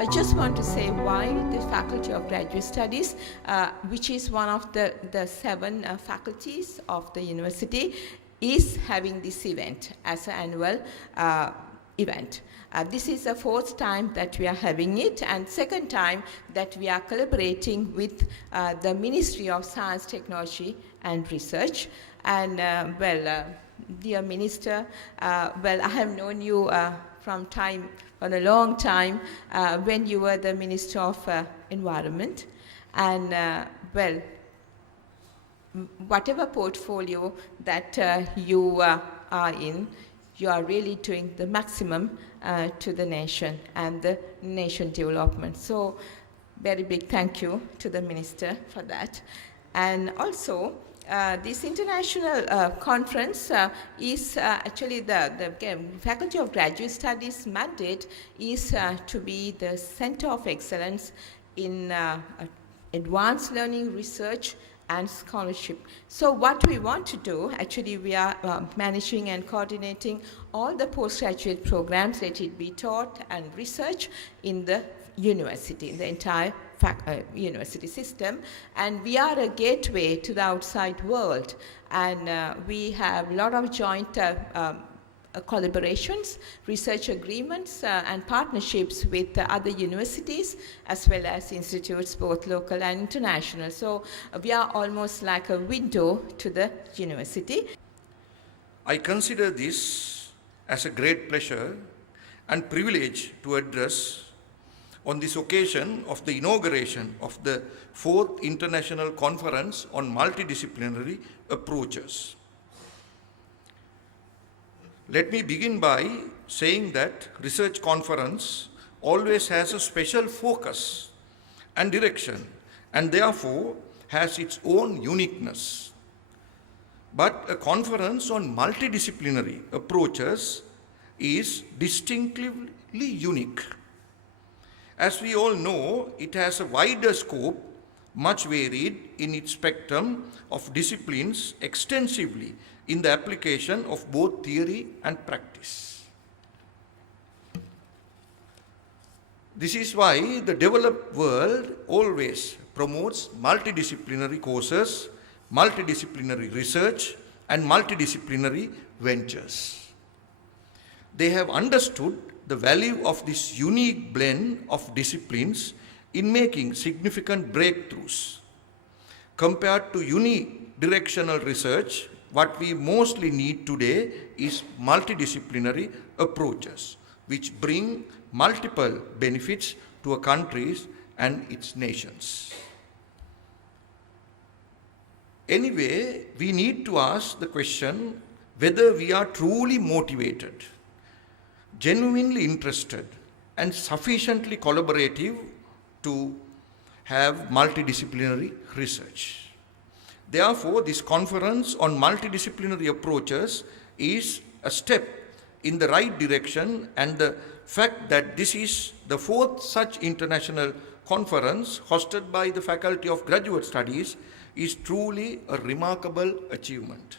I just want to say why the Faculty of Graduate Studies, which is one of the 7 faculties of the university, is having this event as an annual event. This is the 4th time that we are having it, and 2nd time that we are collaborating with the Ministry of Science, Technology and Research. And dear Minister, I have known you from a long time when you were the Minister of Environment. And whatever portfolio that you are in, you are really doing the maximum to the nation and the nation development. So very big thank you to the Minister for that. And also, this international conference is actually the Faculty of Graduate Studies mandate is to be the center of excellence in advanced learning, research, and scholarship. So what we want to do, actually we are managing and coordinating all the postgraduate programs, let it be taught and research in the university, in the entire university system, and we are a gateway to the outside world, and we have a lot of joint collaborations, research agreements, and partnerships with other universities as well as institutes, both local and international. So we are almost like a window to the university. I consider this as a great pleasure and privilege to address on this occasion of the inauguration of the 4th International Conference on Multidisciplinary Approaches. Let me begin by saying that research conference always has a special focus and direction, and therefore has its own uniqueness. But a conference on multidisciplinary approaches is distinctively unique. As we all know, it has a wider scope, much varied in its spectrum of disciplines extensively in the application of both theory and practice. This is why the developed world always promotes multidisciplinary courses, multidisciplinary research, and multidisciplinary ventures. They have understood the value of this unique blend of disciplines in making significant breakthroughs. Compared to unidirectional research, what we mostly need today is multidisciplinary approaches, which bring multiple benefits to a country and its nations. Anyway, we need to ask the question whether we are truly motivated, genuinely interested, and sufficiently collaborative to have multidisciplinary research. Therefore, this conference on multidisciplinary approaches is a step in the right direction, and the fact that this is the 4th such international conference hosted by the Faculty of Graduate Studies is truly a remarkable achievement.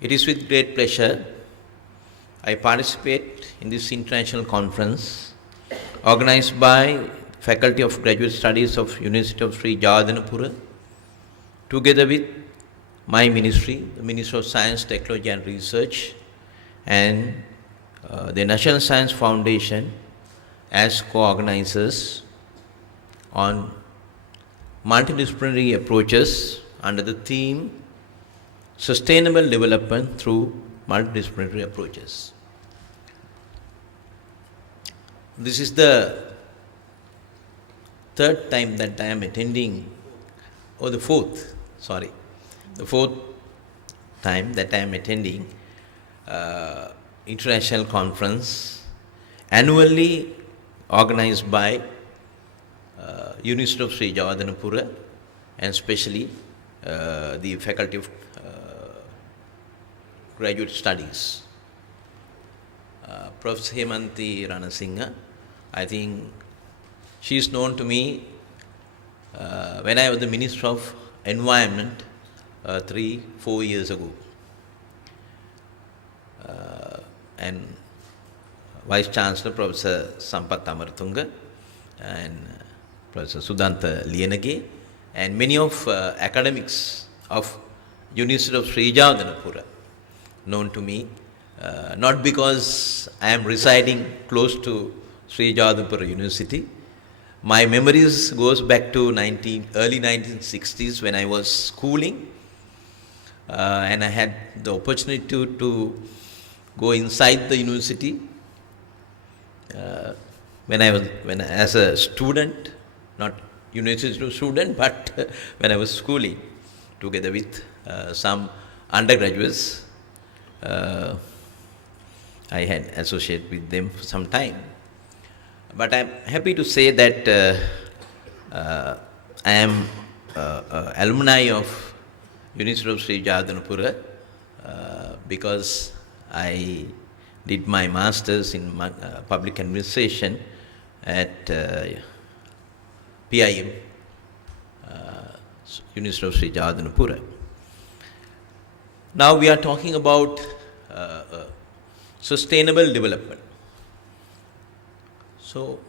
It is with great pleasure I participate in this international conference organized by Faculty of Graduate Studies of University of Sri Jawadanapura, together with my ministry, the Ministry of Science, Technology and Research, and the National Science Foundation as co-organizers on multidisciplinary approaches under the theme Sustainable Development through Multidisciplinary Approaches. This is the 3rd time that I am attending, or the 4th time that I am attending international conference annually organized by University of Sri Jawadanapura, and especially the Faculty of Graduate Studies. Professor Hemanti Ranasinghe, I think she is known to me when I was the Minister of Environment 3-4 years ago. And Vice Chancellor Professor Sampath Amartunga and Professor Sudanta Lienage, and many of academics of University of Sri Jagannathapura known to me, not because I am residing close to Sri Jagannathapura University. My memories goes back to early 1960s when I was schooling, and I had the opportunity to go inside the university when as a student, not university student, but when I was schooling together with some undergraduates. I had associated with them for some time. But I am happy to say that I am alumni of University of Sri Jagannathapura because I did my masters in public administration at PIM, University of Sri Jagannathapura. Now we are talking about sustainable development. So,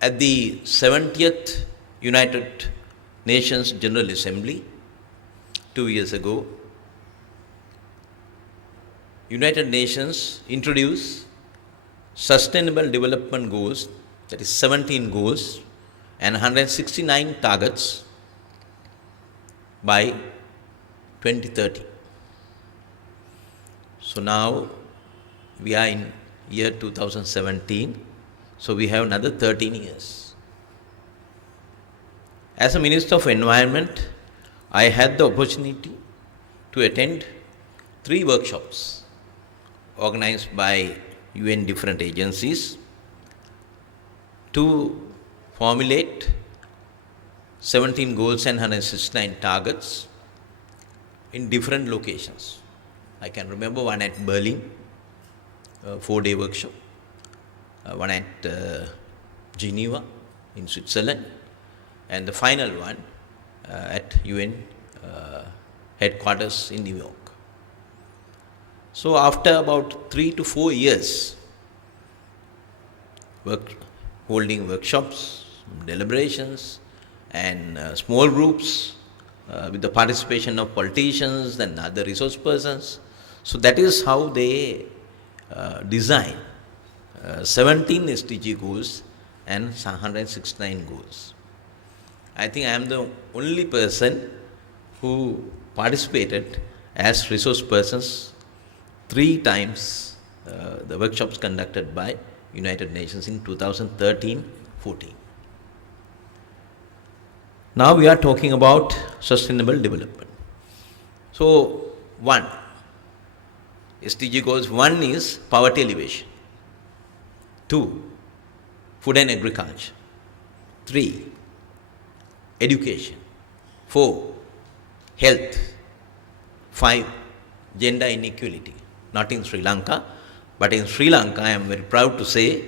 at the 70th United Nations General Assembly, 2 years ago, United Nations introduced Sustainable Development Goals, that is 17 goals and 169 targets by 2030. So now we are in year 2017, so we have another 13 years. As a Minister of Environment, I had the opportunity to attend 3 workshops organized by UN different agencies to formulate 17 goals and 169 targets in different locations. I can remember one at Berlin, a 4-day workshop, one at Geneva in Switzerland, and the final one at UN headquarters in New York. So after about 3 to 4 years holding workshops, deliberations, and small groups with the participation of politicians and other resource persons, so that is how they design 17 SDG goals and 169 goals. I think I am the only person who participated as resource persons 3 times the workshops conducted by United Nations in 2013-14. Now we are talking about sustainable development. So, 1 SDG goals, 1 is poverty alleviation, 2 food and agriculture, 3 education, 4 health, 5 gender inequality. Not in Sri Lanka, but in Sri Lanka I am very proud to say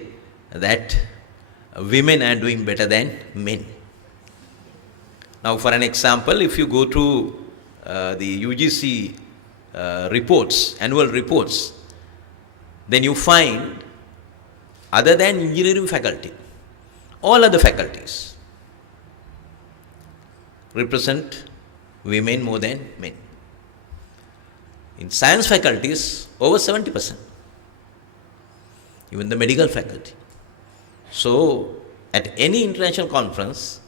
that women are doing better than men. Now for an example, if you go to the UGC reports, annual reports, then you find other than engineering faculty, all other faculties represent women more than men. In science faculties, over 70%, even the medical faculty. So, at any international conference,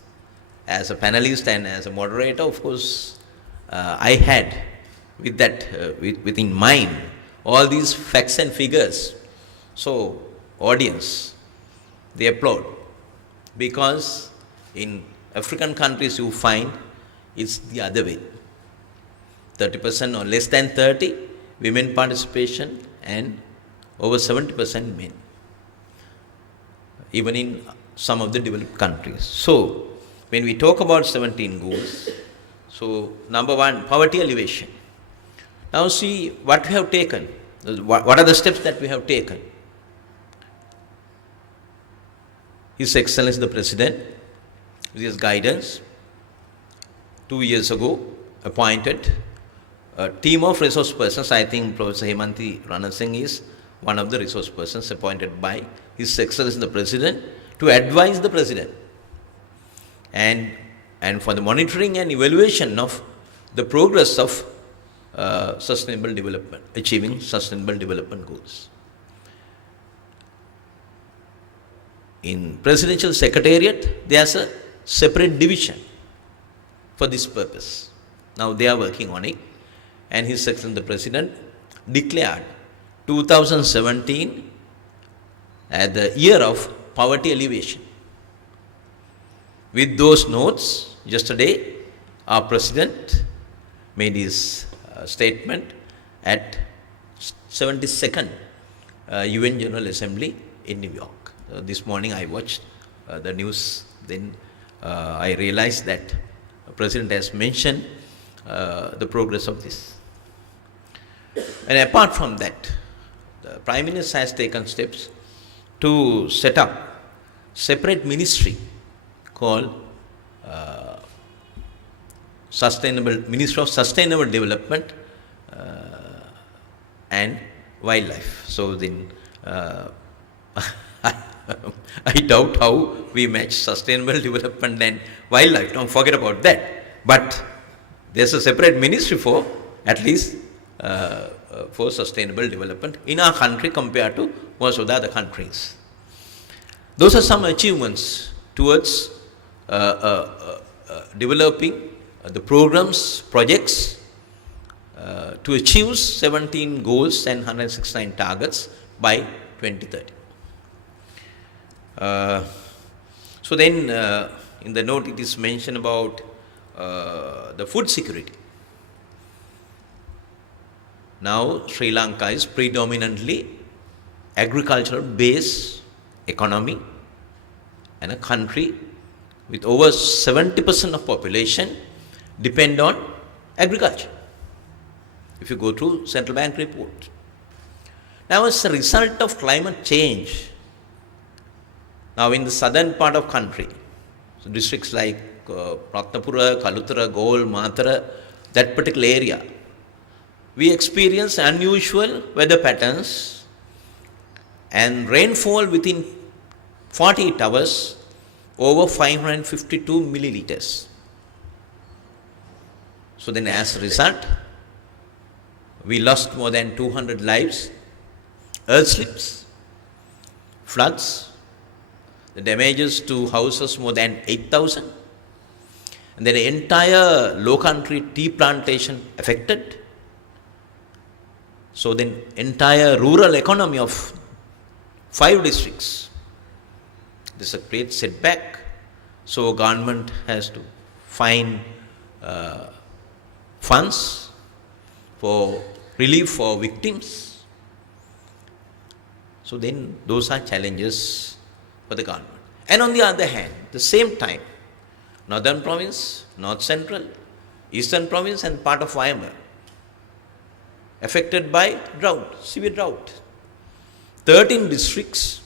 as a panelist and as a moderator, of course, I had with that within mind all these facts and figures. So, audience, they applaud, because in African countries you find it's the other way. 30% or less than 30 women participation and over 70% men, even in some of the developed countries. So, when we talk about 17 goals, so number 1, poverty alleviation. Now see what we have taken, what are the steps that we have taken. His Excellency the President, with his guidance, 2 years ago appointed a team of resource persons. I think Professor Hemanti Ranasinghe is one of the resource persons appointed by His Excellency the President to advise the President and for the monitoring and evaluation of the progress of sustainable development, achieving sustainable development goals. In Presidential Secretariat, there's a separate division for this purpose. Now they are working on it, and His Excellency the President declared 2017 as the year of poverty alleviation. With those notes, yesterday our President made his statement at 72nd UN General Assembly in New York. This morning I watched the news, then I realized that the President has mentioned the progress of this. And apart from that, the Prime Minister has taken steps to set up separate ministry called Ministry of Sustainable Development and Wildlife. So then I doubt how we match sustainable development and wildlife. Don't forget about that. But there's a separate ministry for at least for sustainable development in our country compared to most of the other countries. Those are some achievements towards developing the programs, projects to achieve 17 goals and 169 targets by 2030. So then in the note it is mentioned about the food security. Now Sri Lanka is predominantly agricultural based economy and a country with over 70% of population depend on agriculture. If you go through Central Bank report. Now as a result of climate change, now in the southern part of country, so districts like Ratnapura, Kalutara, Gaul, Matara, that particular area, we experience unusual weather patterns and rainfall within 48 hours over 552 milliliters. So then as a result, we lost more than 200 lives, earth slips, floods, the damages to houses more than 8,000, and the entire low country tea plantation affected. So then entire rural economy of 5 districts, this is a great setback. So government has to find funds for relief for victims. So then those are challenges for the government. And on the other hand, the same time, Northern Province, North Central, Eastern Province and part of Wyoming affected by drought, severe drought. 13 districts,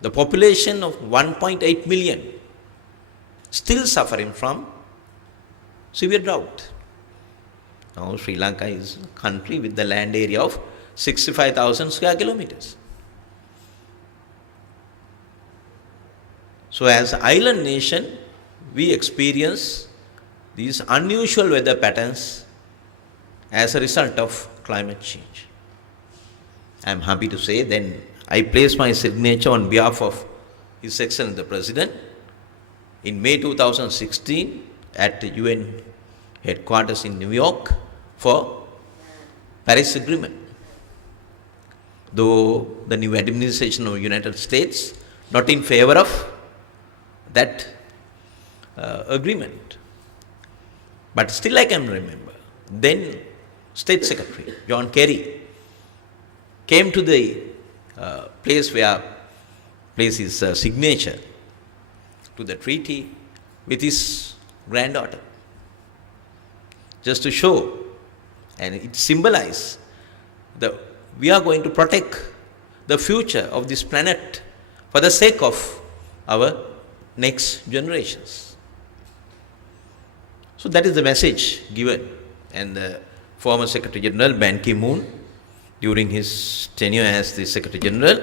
the population of 1.8 million still suffering from severe drought. Now Sri Lanka is a country with the land area of 65,000 square kilometers. So as an island nation, we experience these unusual weather patterns as a result of climate change. I am happy to say then I place my signature on behalf of His Excellency the President in May 2016 at the UN headquarters in New York for Paris Agreement. Though the new administration of United States not in favor of that agreement. But still I can remember, then State Secretary John Kerry came to the place his signature to the treaty with his granddaughter, just to show, and it symbolizes that we are going to protect the future of this planet for the sake of our next generations. So that is the message given, and the former Secretary General Ban Ki-moon during his tenure as the Secretary General,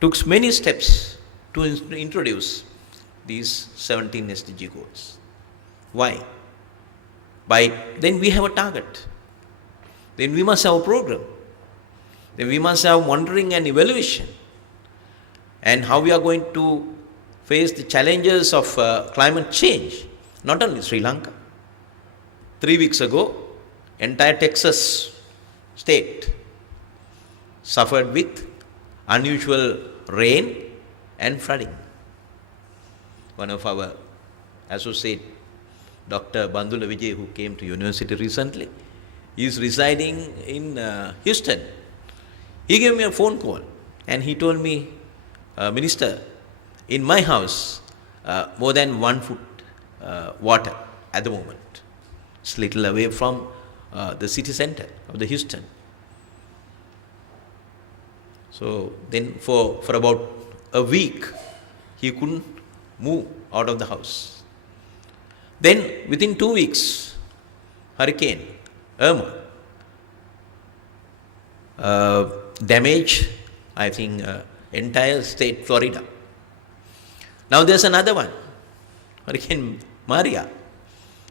took many steps to introduce these 17 SDG goals. Why? Then we have a target. Then we must have a program. Then we must have monitoring and evaluation. And how we are going to face the challenges of climate change, not only Sri Lanka. 3 weeks ago, entire Texas state suffered with unusual rain and flooding. One of our associate, Dr. Bandula Vijay, who came to university recently, is residing in Houston. He gave me a phone call and he told me, Minister, in my house, more than 1 foot water at the moment. It's little away from the city center of the Houston. So then for about a week, he couldn't move out of the house. Then within 2 weeks, Hurricane Irma damaged, I think, entire state Florida. Now there's another one. Hurricane Maria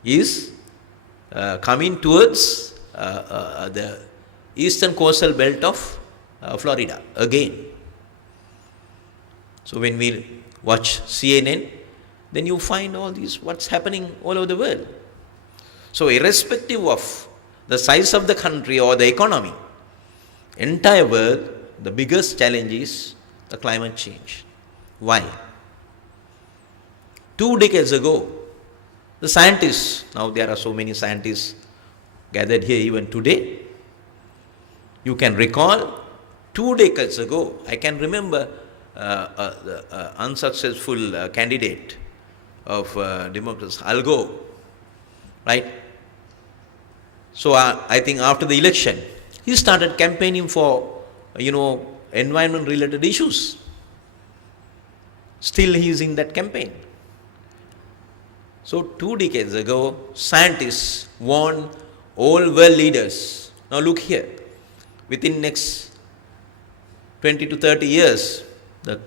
is coming towards the eastern coastal belt of Florida again. So when we watch CNN, then you find all these, what's happening all over the world. So irrespective of the size of the country or the economy, entire world, the biggest challenge is the climate change. Why? 2 decades ago, the scientists, now there are so many scientists gathered here even today, you can recall 2 decades ago, I can remember the unsuccessful candidate of Democrats, Al Gore, right? So I think after the election, he started campaigning for, environment-related issues. Still he is in that campaign. So 2 decades ago, scientists warned all world leaders, now look here, within next 20 to 30 years, the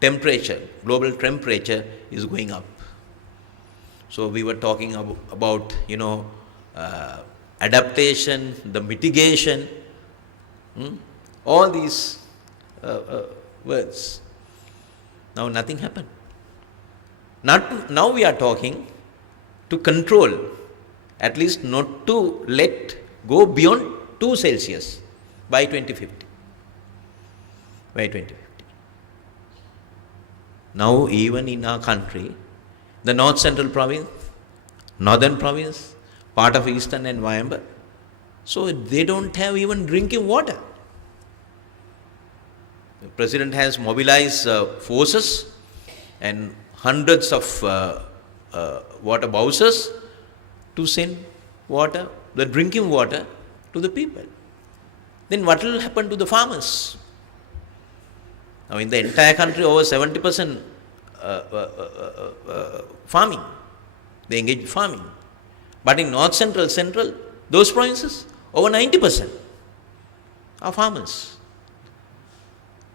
temperature, global temperature is going up. So we were talking about adaptation, the mitigation, all these words. Now nothing happened. Now we are talking to control, at least not to let go beyond 2 Celsius by 2050. By 2050. Now even in our country, the North Central province, Northern province, part of Eastern and Vayamba, so they don't have even drinking water. The President has mobilized forces and hundreds of water bowsers to send water, the drinking water, to the people. Then what will happen to the farmers? Now in the entire country, over 70% farming, they engage in farming. But in North Central, those provinces, over 90% are farmers.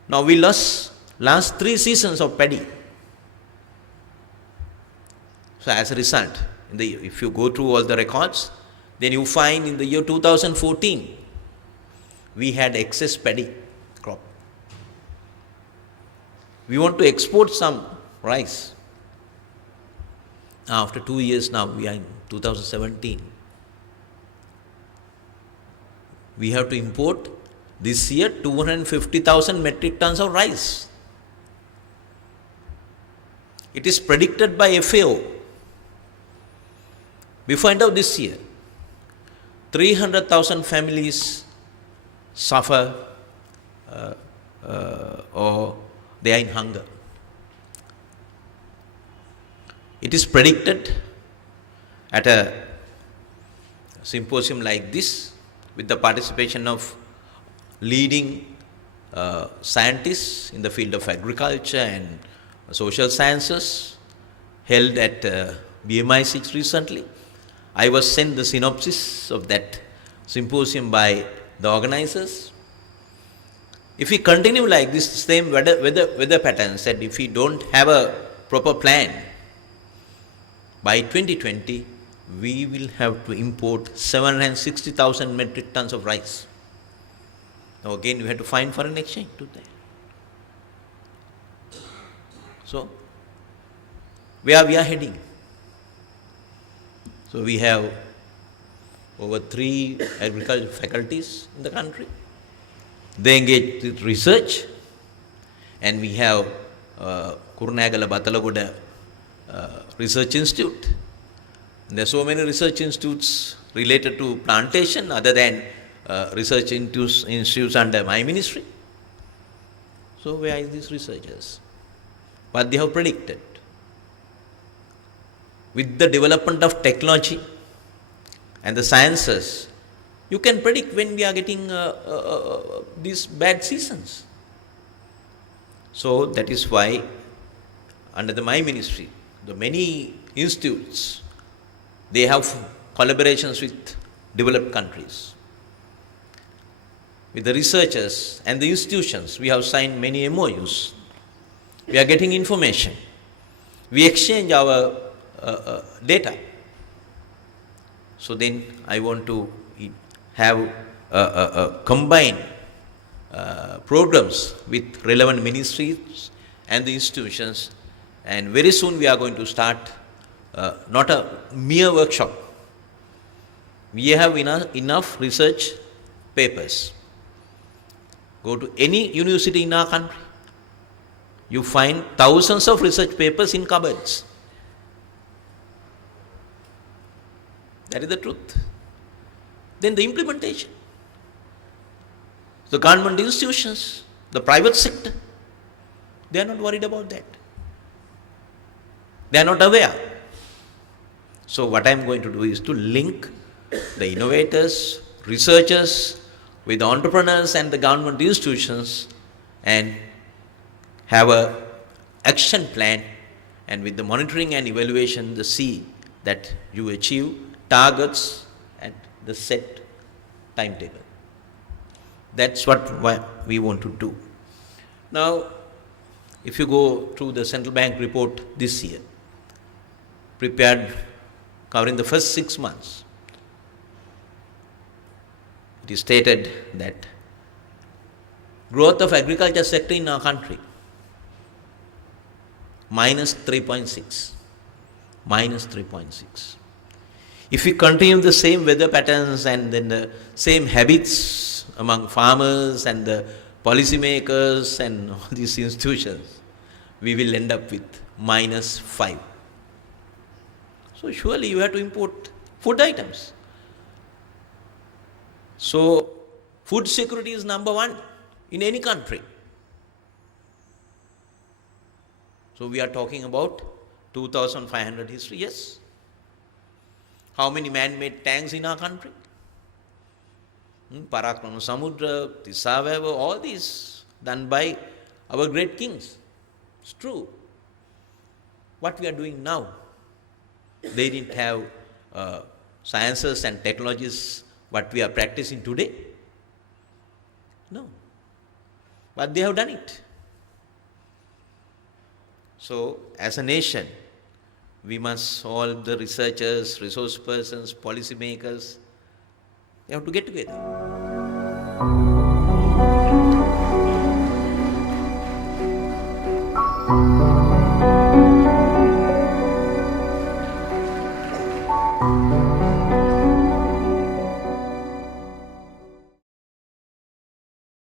Now we lost last 3 seasons of paddy. So as a result, if you go through all the records, then you find in the year 2014, we had excess paddy crop. We want to export some rice. After 2 years now, we are in 2017. We have to import this year 250,000 metric tons of rice. It is predicted by FAO. Before end of this year, 300,000 families suffer or they are in hunger. It is predicted at a symposium like this, with the participation of leading scientists in the field of agriculture and social sciences, held at BMI 6 recently. I was sent the synopsis of that symposium by the organizers. If we continue like this same weather patterns, that if we don't have a proper plan, by 2020, we will have to import 760,000 metric tons of rice. Now again, we have to find foreign exchange to that. So, where we are heading? So we have over 3 agricultural faculties in the country. They engage with research, and we have Kurunagala Batalagoda Research Institute. There are so many research institutes related to plantation other than research institutes under my ministry. So where are these researchers? What they have predicted? With the development of technology and the sciences, you can predict when we are getting these bad seasons. So that is why under my ministry, the many institutes, they have collaborations with developed countries. With the researchers and the institutions, we have signed many MOUs. We are getting information. We exchange our data. So then I want to have combined programs with relevant ministries and the institutions, and very soon we are going to start not a mere workshop. We have enough research papers. Go to any university in our country, you find thousands of research papers in cupboards. That is the truth. Then the implementation. The government institutions, the private sector, they are not worried about that. They are not aware. So what I am going to do is to link the innovators, researchers with the entrepreneurs and the government institutions, and have a action plan, and with the monitoring and evaluation, the see that you achieve targets at the set timetable. That's what we want to do. Now, if you go through the central bank report this year, prepared covering the first 6 months, it is stated that growth of agriculture sector in our country minus 3.6. If we continue the same weather patterns and then the same habits among farmers and the policymakers and all these institutions, we will end up with minus 5. So surely you have to import food items. So food security is number one in any country. So we are talking about 2,500 history, yes. How many man-made tanks in our country? Parakrama Samudra, Tisaveva, all these done by our great kings. It's true. What we are doing now, they didn't have sciences and technologies what we are practicing today. No. But they have done it. So, as a nation, we must, all the researchers, resource persons, policy makers, they have to get together.